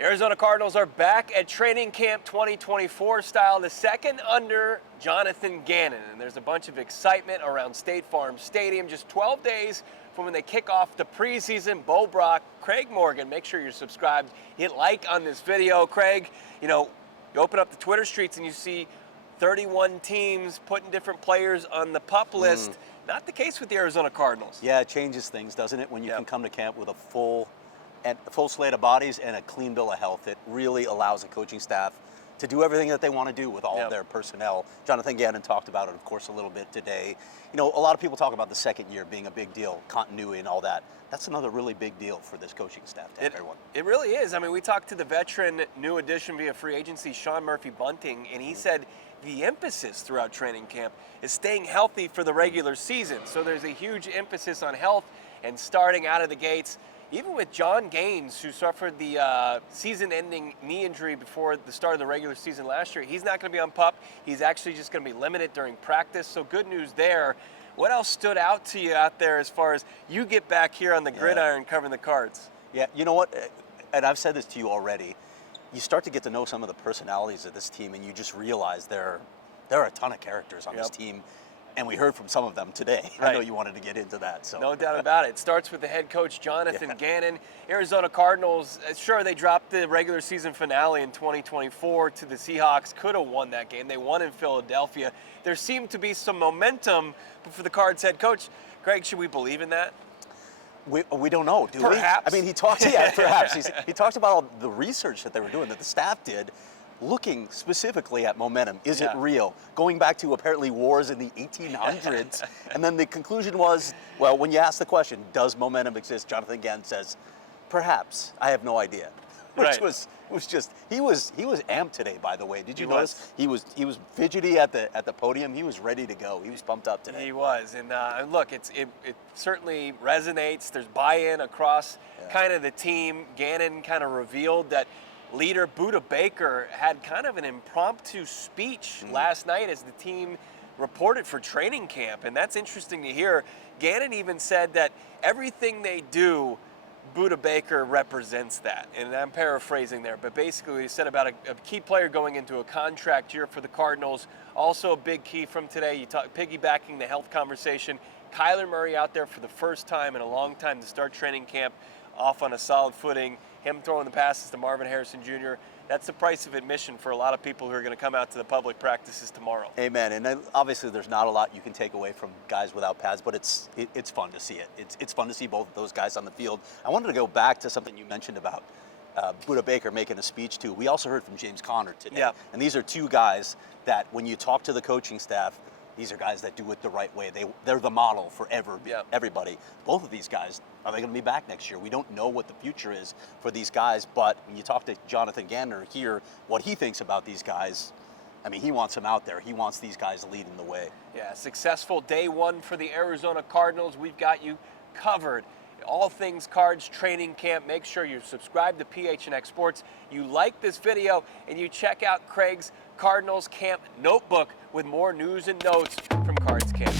Arizona Cardinals are back at training camp 2024 style, the second under Jonathan Gannon. And there's a bunch of excitement around State Farm Stadium. Just 12 days from when they kick off the preseason. Bo Brock, Craig Morgan, make sure you're subscribed. Hit like on this video. Craig, you open up the Twitter streets and you see 31 teams putting different players on the PUP list. Not the case with the Arizona Cardinals. Yeah, it changes things, doesn't it? When you can come to camp with a full slate of bodies and a clean bill of health. It really allows the coaching staff to do everything that they want to do with all of their personnel. Jonathan Gannon talked about it, of course, a little bit today. A lot of people talk about the second year being a big deal, continuity and all that. That's another really big deal for this coaching staff to have everyone. It really is. I mean, we talked to the veteran new addition via free agency, Sean Murphy-Bunting, and he said the emphasis throughout training camp is staying healthy for the regular season. So there's a huge emphasis on health and starting out of the gates. Even with John Gaines, who suffered the season-ending knee injury before the start of the regular season last year, he's not going to be on PUP. He's actually just going to be limited during practice, so good news there. What else stood out to you out there as far as you get back here on the gridiron covering the Cards? Yeah, you know what, and I've said this to you already, you start to get to know some of the personalities of this team, and you just realize there are a ton of characters on this team. And we heard from some of them today. I know you wanted to get into that. So. No doubt about it. It starts with the head coach, Jonathan Gannon. Arizona Cardinals, sure, they dropped the regular season finale in 2024 to the Seahawks. Could have won that game. They won in Philadelphia. There seemed to be some momentum for the Cards head coach. Greg, should we believe in that? We don't know, do we? Perhaps. I mean, he talked, perhaps. He talked about all the research that they were doing, that the staff did, looking specifically at momentum. Is it real? Going back to apparently wars in the 1800s. And then the conclusion was, well, when you ask the question, does momentum exist? Jonathan Gannon says, perhaps. I have no idea. Which was just, he was amped today, by the way. Did you notice? He was fidgety at the podium. He was ready to go. He was pumped up today. He was. And look, it certainly resonates. There's buy-in across kind of the team. Gannon kind of revealed that leader Budda Baker had kind of an impromptu speech last night as the team reported for training camp, and that's interesting to hear. Gannon even said that everything they do, Budda Baker represents that, and I'm paraphrasing there, but basically he said about a key player going into a contract year for the Cardinals. Also a big key from today, you talk piggybacking the health conversation, Kyler Murray out there for the first time in a long time to start training camp off on a solid footing. Him throwing the passes to Marvin Harrison Jr., that's the price of admission for a lot of people who are going to come out to the public practices tomorrow. Amen. And obviously there's not a lot you can take away from guys without pads, but it's fun to see it. It's fun to see both of those guys on the field. I wanted to go back to something you mentioned about Budda Baker making a speech too. We also heard from James Conner today. Yeah. And these are two guys that when you talk to the coaching staff, these are guys that do it the right way. They're the model for everybody. Both of these guys, are they going to be back next year? We don't know what the future is for these guys, but when you talk to Jonathan Gannon or hear what he thinks about these guys, I mean, he wants them out there. He wants these guys leading the way. Yeah, successful day one for the Arizona Cardinals. We've got you covered. All things Cards training camp. Make sure you subscribe to PHNX Sports. You like this video and you check out Craig's Cardinals Camp Notebook with more news and notes from Cards Camp.